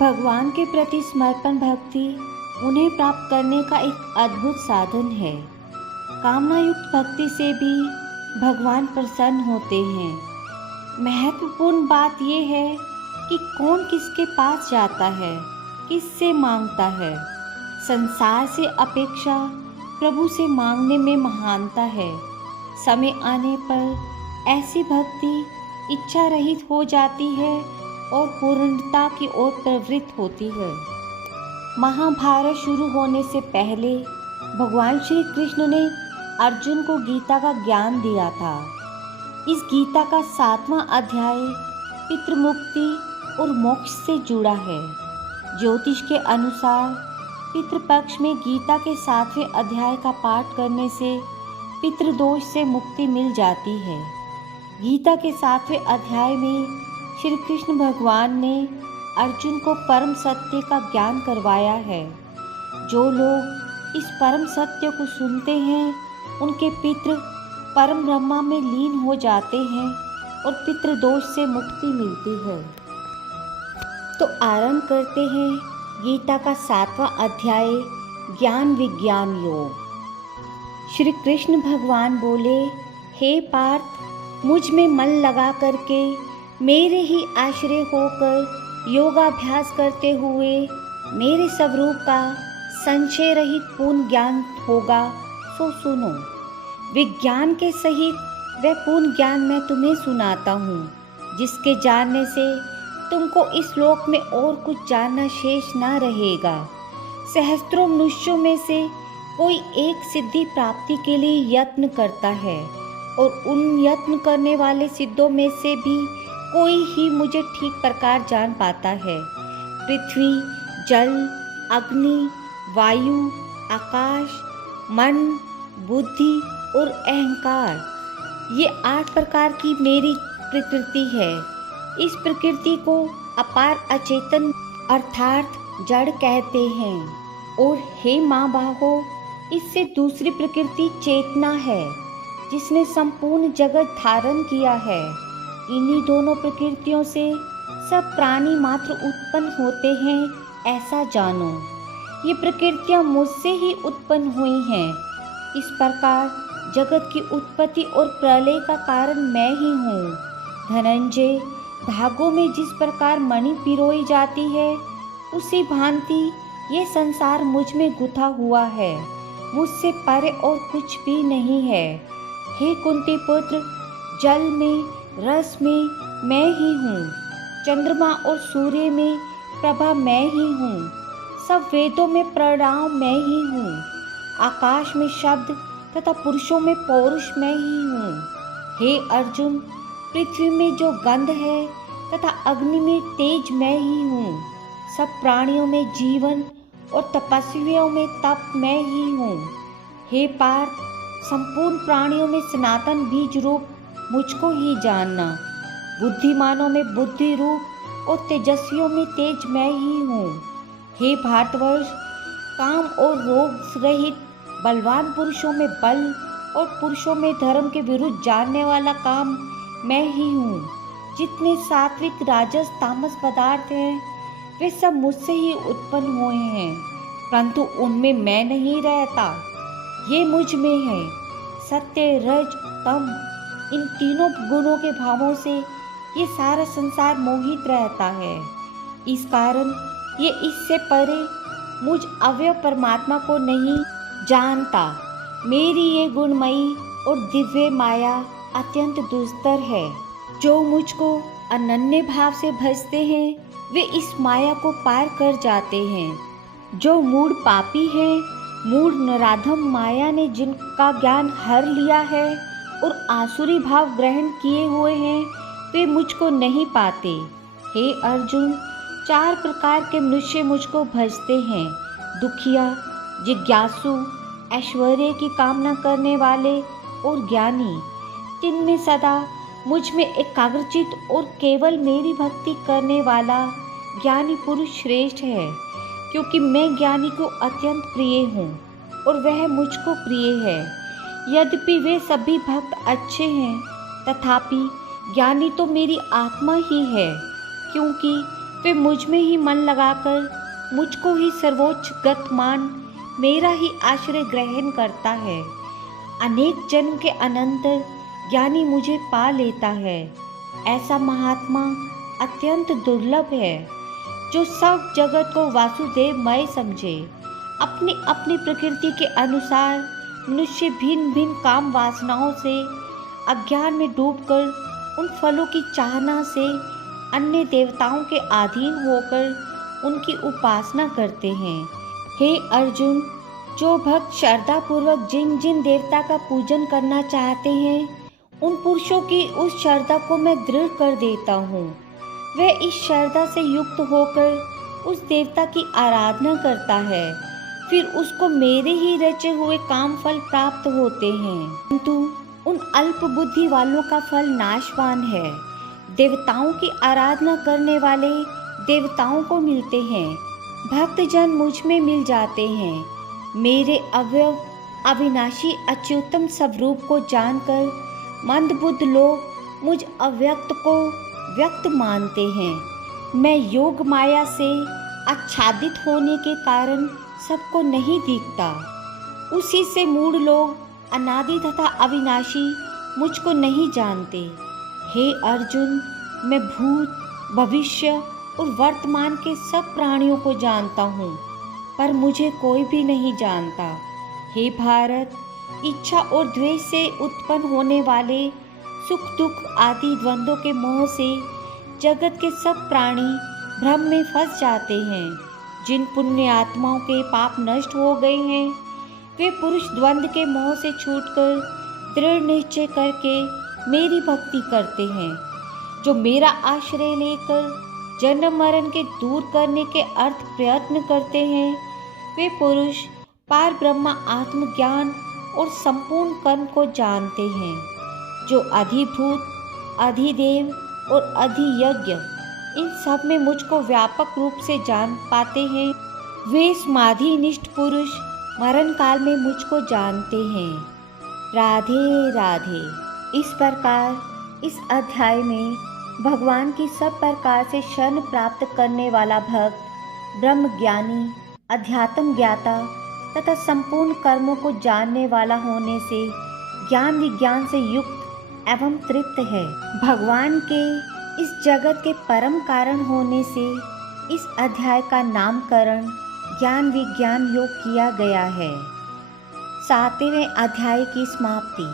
भगवान के प्रति समर्पण भक्ति उन्हें प्राप्त करने का एक अद्भुत साधन है। कामना युक्त भक्ति से भी भगवान प्रसन्न होते हैं। महत्वपूर्ण बात यह है कि कौन किसके पास जाता है, किससे मांगता है। संसार से अपेक्षा प्रभु से मांगने में महानता है। समय आने पर ऐसी भक्ति इच्छा रहित हो जाती है और पूर्णता की ओर प्रवृत्त होती है। महाभारत शुरू होने से पहले भगवान श्री कृष्ण ने अर्जुन को गीता का ज्ञान दिया था। इस गीता का 7वां अध्याय पितृमुक्ति और मोक्ष से जुड़ा है। ज्योतिष के अनुसार पितृपक्ष में गीता के 7वें अध्याय का पाठ करने से पितृदोष से मुक्ति मिल जाती है। गीता के 7वें अध्याय में श्री कृष्ण भगवान ने अर्जुन को परम सत्य का ज्ञान करवाया है। जो लोग इस परम सत्य को सुनते हैं उनके पितृ परम ब्रह्मा में लीन हो जाते हैं और पितृदोष से मुक्ति मिलती है। तो आरंभ करते हैं गीता का 7वां अध्याय ज्ञान विज्ञान योग। श्री कृष्ण भगवान बोले, हे पार्थ, मुझ में मन लगा करके मेरे ही आश्रय होकर योगाभ्यास करते हुए मेरे स्वरूप का संशय रहित पूर्ण ज्ञान होगा। सो सुनो। विज्ञान के सहित वह पूर्ण ज्ञान मैं तुम्हें सुनाता हूँ, जिसके जानने से तुमको इस लोक में और कुछ जानना शेष न रहेगा। सहस्त्रों मनुष्यों में से कोई एक सिद्धि प्राप्ति के लिए यत्न करता है और उन यत्न करने वाले सिद्धों में से भी कोई ही मुझे ठीक प्रकार जान पाता है। पृथ्वी, जल, अग्नि, वायु, आकाश, मन, बुद्धि और अहंकार, ये 8 प्रकार की मेरी प्रकृति है। इस प्रकृति को अपार अचेतन अर्थात जड़ कहते हैं। और हे माँ बाहो, इससे दूसरी प्रकृति चेतना है, जिसने संपूर्ण जगत धारण किया है। इन्हीं दोनों प्रकृतियों से सब प्राणी मात्र उत्पन्न होते हैं, ऐसा जानो। ये प्रकृतियाँ मुझसे ही उत्पन्न हुई हैं। इस प्रकार जगत की उत्पत्ति और प्रलय का कारण मैं ही हूँ। धनंजय, धागों में जिस प्रकार मणि पिरोई जाती है, उसी भांति ये संसार मुझ में गुथा हुआ है। मुझसे परे और कुछ भी नहीं है। हे कुंती पुत्र, जल में, रस में मैं ही हूँ। चंद्रमा और सूर्य में प्रभा मैं ही हूँ। सब वेदों में प्रणव मैं ही हूँ। आकाश में शब्द तथा पुरुषों में पौरुष मैं ही हूँ। हे अर्जुन, पृथ्वी में जो गंध है तथा अग्नि में तेज मैं ही हूँ। सब प्राणियों में जीवन और तपस्वियों में तप मैं ही हूँ। हे पार्थ, संपूर्ण प्राणियों में सनातन बीज रूप मुझको ही जानना। बुद्धिमानों में बुद्धि रूप और तेजस्वियों में तेज मैं ही हूँ। हे भारतवर्ष, काम और रोग रहित बलवान पुरुषों में बल और पुरुषों में धर्म के विरुद्ध जानने वाला काम मैं ही हूँ। जितने सात्विक, राजस, तामस पदार्थ हैं, वे सब मुझसे ही उत्पन्न हुए हैं, परंतु उनमें मैं नहीं रहता। ये मुझ में है। सत्य, रज, तम, इन तीनों गुणों के भावों से ये सारा संसार मोहित रहता है। इस कारण ये इससे परे मुझ अव्यय परमात्मा को नहीं जानता। मेरी ये गुणमयी और दिव्य माया अत्यंत दुस्तर है। जो मुझको अनन्य भाव से भजते हैं, वे इस माया को पार कर जाते हैं। जो मूढ़ पापी हैं, मूढ़ नराधम माया ने जिनका ज्ञान हर लिया है और आसुरी भाव ग्रहण किए हुए हैं, वे मुझको नहीं पाते। हे अर्जुन, 4 प्रकार के मनुष्य मुझको भजते हैं। दुखिया, जिज्ञासु, ऐश्वर्य की कामना करने वाले और ज्ञानी। जिनमें सदा मुझ में एकाग्रचित और केवल मेरी भक्ति करने वाला ज्ञानी पुरुष श्रेष्ठ है, क्योंकि मैं ज्ञानी को अत्यंत प्रिय हूँ और वह मुझको प्रिय है। यद्यपि वे सभी भक्त अच्छे हैं, तथापि ज्ञानी तो मेरी आत्मा ही है, क्योंकि वे मुझ में ही मन लगाकर मुझको ही सर्वोच्च गत मान मेरा ही आश्रय ग्रहण करता है। अनेक जन्म के अनंतर ज्ञानी मुझे पा लेता है। ऐसा महात्मा अत्यंत दुर्लभ है जो सब जगत को वासुदेवमय समझे। अपनी अपनी प्रकृति के अनुसार मनुष्य भिन्न भिन्न काम वासनाओं से अज्ञान में डूबकर उन फलों की चाहना से अन्य देवताओं के अधीन होकर उनकी उपासना करते हैं। हे अर्जुन, जो भक्त श्रद्धापूर्वक जिन जिन देवता का पूजन करना चाहते हैं उन पुरुषों की उस श्रद्धा को मैं दृढ़ कर देता हूँ। वह इस श्रद्धा से युक्त होकर उस देवता की आराधना करता है, फिर उसको मेरे ही रचे हुए काम फल प्राप्त होते हैं। किंतु उन अल्प बुद्धि वालों का फल नाशवान है। देवताओं की आराधना करने वाले देवताओं को मिलते हैं, भक्तजन मुझ में मिल जाते हैं। मेरे अव्यव अविनाशी अच्युतम स्वरूप को जानकर मंदबुद्ध लोग मुझ अव्यक्त को व्यक्त मानते हैं। मैं योग माया से आच्छादित होने के कारण सबको नहीं दिखता। उसी से मूढ़ लोग अनादि तथा अविनाशी मुझको नहीं जानते। हे अर्जुन, मैं भूत, भविष्य और वर्तमान के सब प्राणियों को जानता हूँ, पर मुझे कोई भी नहीं जानता। हे भारत, इच्छा और द्वेष से उत्पन्न होने वाले सुख दुख आदि द्वंद्वों के मोह से जगत के सब प्राणी भ्रम में फंस जाते हैं। जिन पुण्य आत्माओं के पाप नष्ट हो गए हैं वे पुरुष द्वंद्व के मोह से छूटकर दृढ़ निश्चय करके मेरी भक्ति करते हैं। जो मेरा आश्रय लेकर जन्म मरण के दूर करने के अर्थ प्रयत्न करते हैं वे पुरुष पार ब्रह्मा आत्मज्ञान और संपूर्ण कर्म को जानते हैं। जो अधिभूत, अधिदेव और अधियज्ञ इन सब में मुझको व्यापक रूप से जान पाते हैं, वे समाधि निष्ठ पुरुष मरण काल में मुझको जानते हैं। राधे राधे। इस प्रकार इस अध्याय में भगवान की सब प्रकार से शरण प्राप्त करने वाला भक्त ब्रह्म ज्ञानी, अध्यात्म ज्ञाता तथा संपूर्ण कर्मों को जानने वाला होने से ज्ञान विज्ञान से युक्त एवं तृप्त है। भगवान के इस जगत के परम कारण होने से इस अध्याय का नामकरण ज्ञान विज्ञान योग किया गया है। 7वें अध्याय की समाप्ति।